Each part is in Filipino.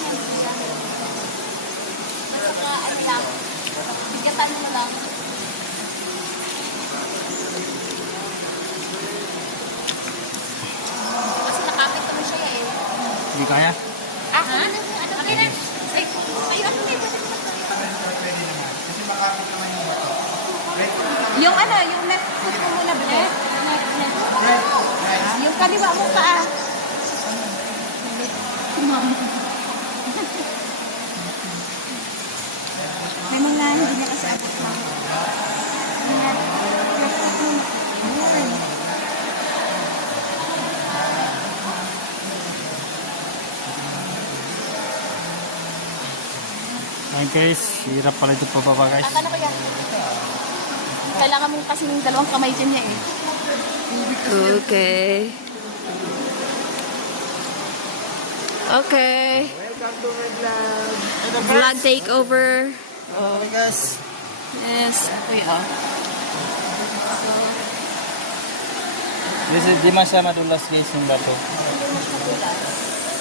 yan. Basta ano lang, bigatan mo lang. Kasi nakapit naman siya eh. Hindi kaya? Ah, ha? Okay na. Ay, ano dito? Yung ano, yung left foot mo muna, bebe. Yung kaliwa mo paa. May mga hindi niya kasi abot na. Ayan. Left foot mo. Ayan. Ayun guys, hirap pala ito pababa guys. Ano ba yan? Kailangan mo kasi ng dalawang kamay dyan niya eh. Okay. Okay. Welcome to my vlog. Vlog takeover. Okay guys. Yes. Kuya. This is di man siya madulas guys yung bato.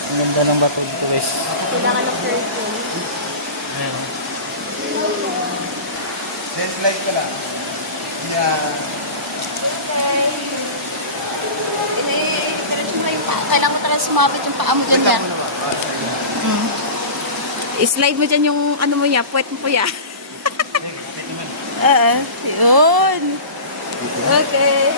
Ang ganda ng bato dito guys. Kailangan ng curtain. Ayan. Then slide ka lang. Yeah. Kailangan mo talaga sumabit yung paa mo dyan yan. I-slide mo dyan yung ano mo ya, puwet mo po ya. Yun. Okay.